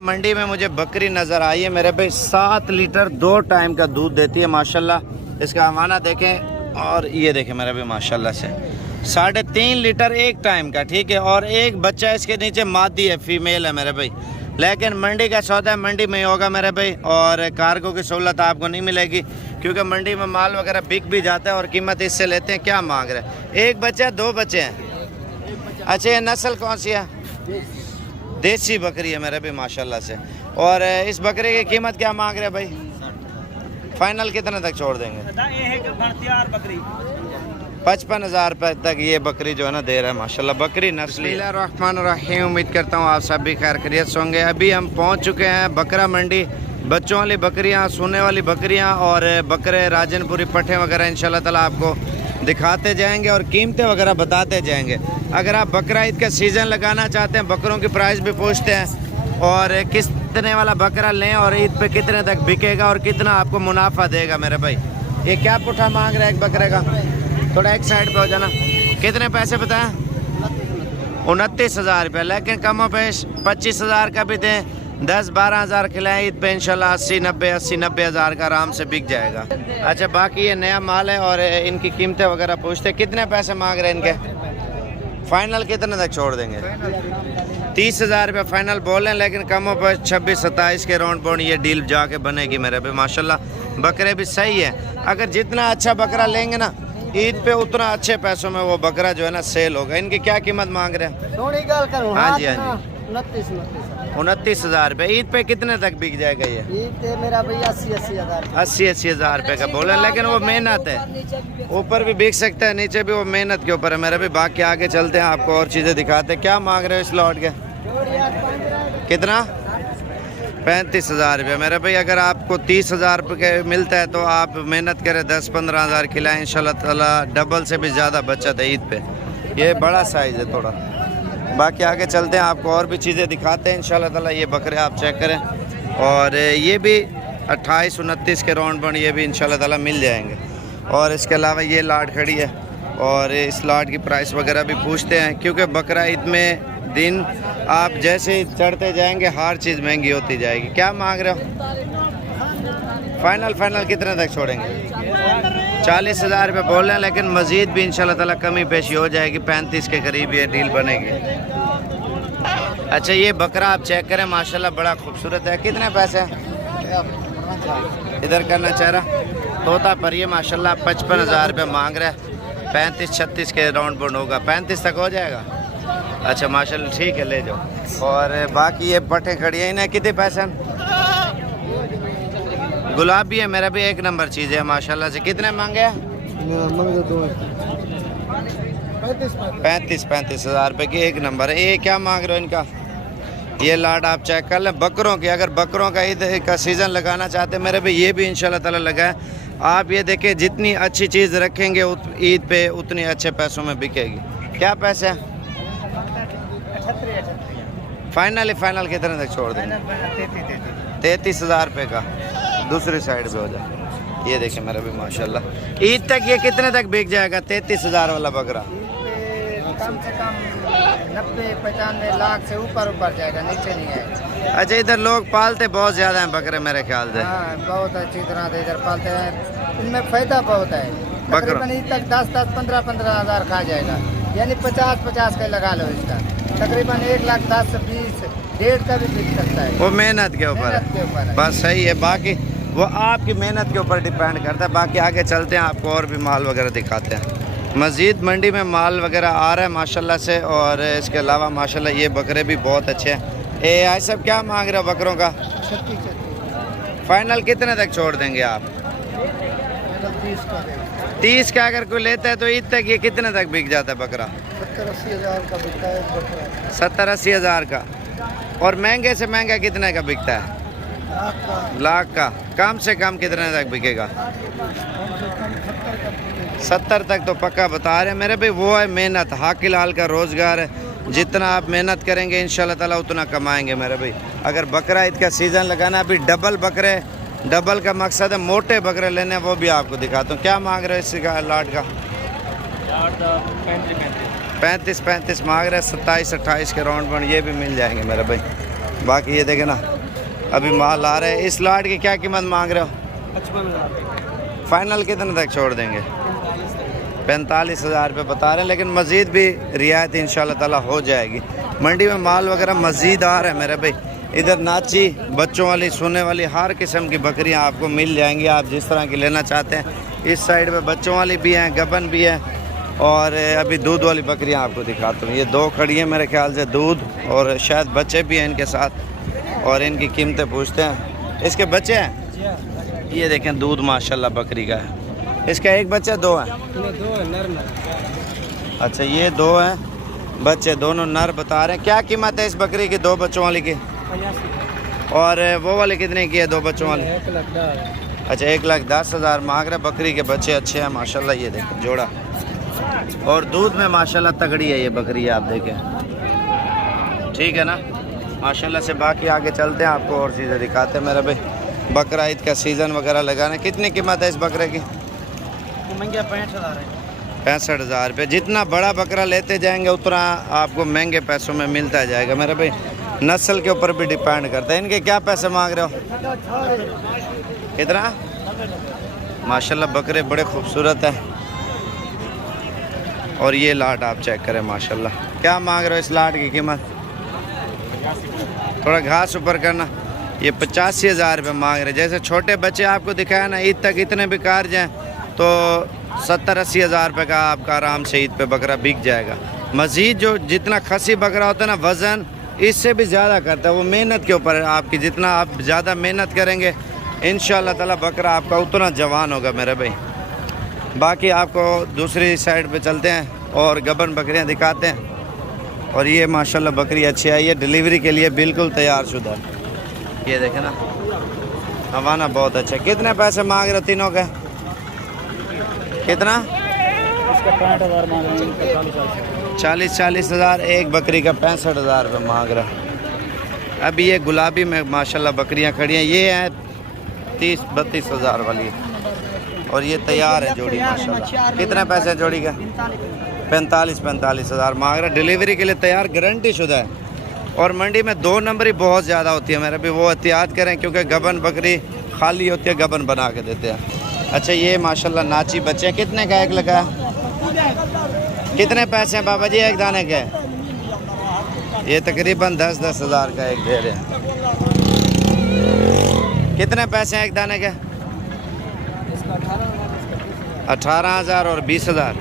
मंडी में मुझे बकरी नज़र आई है मेरे भाई। 7 लीटर 2 टाइम का दूध देती है माशाल्लाह। इसका हवाना देखें और ये देखें मेरे भाई माशाल्लाह से 3.5 लीटर 1 टाइम का, ठीक है। और एक बच्चा इसके नीचे मादी है, फीमेल है मेरे भाई। लेकिन मंडी का सौदा है, मंडी में ही होगा मेरे भाई। और कार्गो की सहूलत आपको नहीं मिलेगी क्योंकि मंडी में माल वगैरह बिक भी जाता है और कीमत इससे लेते हैं। क्या मांग रहे हैं? एक बच्चा 2 बच्चे हैं। अच्छा, ये नस्ल कौन सी है? देसी बकरी है मेरे भाई माशाल्लाह से। और इस बकरी की कीमत क्या मांग रहे हैं भाई? फाइनल कितने तक छोड़ देंगे? 55,000 रुपये तक ये बकरी जो है ना दे रहा है माशाल्लाह। बकरी नस्ली। बिस्मिल्लाहिर्रहमानिर्रहीम। उम्मीद करता हूँ आप सब भी खैर खैरियत से होंगे। अभी हम पहुँच चुके हैं बकरा मंडी। बच्चों वाली बकरियाँ, सोने वाली बकरियाँ और बकरे राजनपुरी पट्ठे वगैरह इंशाल्लाह ताला आपको दिखाते जाएंगे और कीमतें वगैरह बताते जाएंगे। अगर आप बकरा ईद का सीज़न लगाना चाहते हैं, बकरों की प्राइस भी पूछते हैं और कितने वाला बकरा लें और ईद पे कितने तक बिकेगा और कितना आपको मुनाफा देगा मेरे भाई। ये क्या पुट्ठा मांग रहा है एक बकरे का? थोड़ा एक साइड पे हो जाना। कितने पैसे बताएं? 29,000 रुपये। लेकिन कमो पेश 25,000 का भी दें, 10-12 हज़ार खिलाएँ ईद पे इंशाल्लाह 80-90 हज़ार का आराम से बिक जाएगा। अच्छा, बाकी ये नया माल है और इनकी कीमतें वगैरह पूछते। कितने पैसे मांग रहे हैं इनके? फाइनल कितने तक छोड़ देंगे? 30,000 रुपये फाइनल बोल रहे हैं। लेकिन कमों पर 26-27 के राउंड बाउंड ये डील जाके बनेगी मेरे पे माशाल्लाह। बकरे भी सही है। अगर जितना अच्छा बकरा लेंगे ना ईद पे, उतना अच्छे पैसों में वो बकरा जो है ना सेल होगा। इनकी क्या कीमत मांग रहे हैं? हाँ जी, हाँ जी, 29,000 रुपये। ईद पे कितने तक बिक जाएगा ये? ईद पे मेरा भैया 80 हज़ार रुपये का बोले। लेकिन वो मेहनत है, ऊपर भी बिक सकता है, नीचे भी। वो मेहनत के ऊपर है मेरे भी। बाकी आगे चलते हैं, आपको और चीज़ें दिखाते हैं। क्या मांग रहे हो इस लॉट के? कितना? 35,000 रुपये मेरे भाई। अगर आपको 30,000 रुपये मिलता है तो आप मेहनत करें, 10-15 हज़ार खिलाएँ इंशाल्लाह ताला। डबल से भी ज़्यादा बचत है ईद पे। ये बड़ा साइज़ है थोड़ा। बाकी आगे चलते हैं, आपको और भी चीज़ें दिखाते हैं इंशाल्लाह ताला। ये बकरे आप चेक करें और ये भी 28-29 के राउंड बन ये भी इंशाल्लाह ताला मिल जाएंगे। और इसके अलावा ये लाट खड़ी है और इस लाट की प्राइस वगैरह भी पूछते हैं क्योंकि बकरा ईद में दिन आप जैसे ही चढ़ते जाएंगे हर चीज़ महंगी होती जाएगी। क्या मांग रहे हो? फाइनल कितने तक छोड़ेंगे? 40,000 रुपये बोल रहे हैं। लेकिन मज़ीद भी इंशाल्लाह ताला कमी पेशी हो जाएगी, 35 के करीब ये डील बनेगी। अच्छा, ये बकरा आप चेक करें माशाल्लाह बड़ा खूबसूरत है। कितने पैसे? इधर करना चेहरा तोता पर ये माशाल्लाह 55,000 रुपये मांग रहा है। 35-36 के राउंड बाउंड होगा। 35 तक हो जाएगा? अच्छा माशाल्लाह, ठीक है, ले जाओ। और बाकी ये पट्टे खड़ी है, इन्हें कितने पैसे? गुलाब भी है मेरा भी, एक नंबर चीज़ है माशाल्लाह से। कितने मांगे? 35,000 रुपये की एक नंबर है। ये क्या मांग रहे हो इनका? ये लाट आप चेक कर लें बकरों की। अगर बकरों का ईद का सीज़न लगाना चाहते हैं मेरे भाई, ये भी इंशाल्लाह ताला लगाए। आप ये देखें, जितनी अच्छी चीज़ रखेंगे ईद पे उतनी अच्छे पैसों में बिकेगी। क्या पैसे हैं? फाइनल कितने तक छोड़ देंगे? 33,000 रुपये का। दूसरी साइड पे हो जाए। ये देखें मेरा भी माशाल्लाह। ईद तक ये कितने तक बिक जाएगा 33,000 वाला बकरा? कम से कम 90-95 लाख से ऊपर जाएगा, नीचे नहीं है। अच्छा, इधर लोग पालते बहुत ज़्यादा हैं बकरे मेरे ख्याल से। हाँ, बहुत अच्छी तरह से इधर पालते हैं। इनमें फ़ायदा बहुत है। तकरीबन ईद तक 10-10, 15-15 हज़ार खा जाएगा। यानी 50-50 का लगा लो इसका। तकरीबन 1,10,20 1.5 का भी बिक सकता है। वो मेहनत के ऊपर है। बस सही है। बाकी वो आपकी मेहनत के ऊपर डिपेंड करता है। बाकी आगे चलते हैं, आपको और भी माल वगैरह दिखाते हैं। मज़ीद मंडी में माल वगैरह आ रहा है माशाल्लाह से। और इसके अलावा माशाल्लाह ये बकरे भी बहुत अच्छे हैं। ये सब क्या मांग रहे हो बकरों का? फाइनल कितने तक छोड़ देंगे आप? 30 का अगर कोई लेता है तो ईद तक ये कितने तक बिक जाता है बकरा? 70-80 हज़ार का बिकता है। 70-80 हज़ार का। और महंगे से महंगा कितने का बिकता है? लाख का। कम से कम कितने तक बिकेगा? 70 तक तो पक्का बता रहे हैं मेरे भाई। वो है मेहनत, हाकिल हाल का रोज़गार है। जितना आप मेहनत करेंगे इंशाल्लाह ताला उतना कमाएंगे मेरे भाई। अगर बकरा ईद का सीज़न लगाना, अभी डबल बकरे, डबल का मकसद है मोटे बकरे लेने, वो भी आपको दिखाता हूँ। क्या मांग रहे हो इसी का लाट का? 35 मांग रहे हैं। 27-28 के राउंड बन ये भी मिल जाएंगे मेरे भाई। बाकी ये देखे ना, अभी माल आ रहा है। इस लॉट की क्या कीमत मांग रहे हो? 55,000। फाइनल कितने तक छोड़ देंगे? 45,000 रुपये बता रहे हैं, लेकिन मज़ीद भी रियायत इंशाल्लाह ताला हो जाएगी। मंडी में माल वगैरह मज़ीद आ रहा है मेरे भाई। इधर नाची, बच्चों वाली, सोने वाली, हर किस्म की बकरियां आपको मिल जाएंगी, आप जिस तरह की लेना चाहते हैं। इस साइड पे बच्चों वाली भी हैं, गबन भी है, और अभी दूध वाली बकरियां आपको दिखाता हूँ। ये 2 खड़ी हैं मेरे ख्याल से, दूध और शायद बच्चे भी हैं इनके साथ, और इनकी कीमतें पूछते हैं। इसके बच्चे हैं, ये देखें, दूध माशाल्लाह बकरी का है। इसका एक बच्चा, 2 है? 2 है नर। अच्छा, ये 2 हैं बच्चे, दोनों नर बता रहे हैं। क्या कीमत है इस बकरी की, 2 बच्चों वाली की? 85। और वो वाले कितने की है, 2 बच्चों वाली? 1,10,000। अच्छा, 1,10,000 मांग रहे। बकरी के बच्चे अच्छे हैं माशाल्लाह, ये देखें जोड़ा, और दूध में माशाल्लाह तगड़ी है ये बकरी, आप देखें। ठीक है ना, माशाल्लाह से। बाकी आगे चलते हैं, आपको और चीज़ें दिखाते हैं मेरा भाई। बकरा ईद का सीज़न वगैरह लगाना। कितनी कीमत है इस बकरे की? महंगा 65,000 है। 65,000 रुपये। जितना बड़ा बकरा लेते जाएंगे उतना आपको महंगे पैसों में मिलता जाएगा मेरे भाई। नस्ल के ऊपर भी डिपेंड करता है। इनके क्या पैसे मांग रहे हो? कितना? माशाल्लाह बकरे बड़े खूबसूरत है। और ये लाट आप चेक करें माशाल्लाह। क्या मांग रहे हो इस लाट की कीमत? थोड़ा घास ऊपर करना। ये 85,000 रुपये मांग रहे। जैसे छोटे बच्चे आपको दिखाया ना, ईद तक इतने बेकार जाएँ तो 70-80 हज़ार रुपये का आपका आराम से ईद पे बकरा बिक जाएगा। मज़ीद जो जितना खसी बकरा होता है ना, वज़न इससे भी ज़्यादा करता है। वो मेहनत के ऊपर है आपकी, जितना आप ज़्यादा मेहनत करेंगे इंशाल्लाह ताला बकरा आपका उतना जवान होगा मेरे भाई। बाकी आपको दूसरी साइड पे चलते हैं और गबन बकरियां दिखाते हैं। और ये माशाल्लाह बकरी अच्छी आई है, डिलीवरी के लिए बिल्कुल तैयार शुदा है। ये देखें ना, हवाना बहुत अच्छा। कितने पैसे मांग रहे तीनों के? कितना? इसका 65,000 मांग रहे हैं। 40 हज़ार। एक बकरी का 65,000 रुपये मांग रहा है। अभी ये गुलाबी में माशाल्लाह बकरियां खड़ी हैं, ये हैं 30-32 हज़ार वाली, और ये तैयार है जोड़ी माशाल्लाह। कितने पैसे जोड़ी का? 45 हज़ार मांग रहा है। डिलीवरी के लिए तैयार, गारंटी शुदा है। और मंडी में 2 नंबर ही बहुत ज़्यादा होती है मेरे भी, वो एहतियात करें क्योंकि गबन बकरी खाली होती है, गबन बना के देते हैं। अच्छा, ये माशाल्लाह नाची बच्चे, कितने का एक लगा? कितने पैसे हैं बाबा जी एक दाने के? ये तकरीबन 10-10 हज़ार का एक दे रहे हैं। कितने पैसे हैं एक दाने के? 18,000 और 20,000।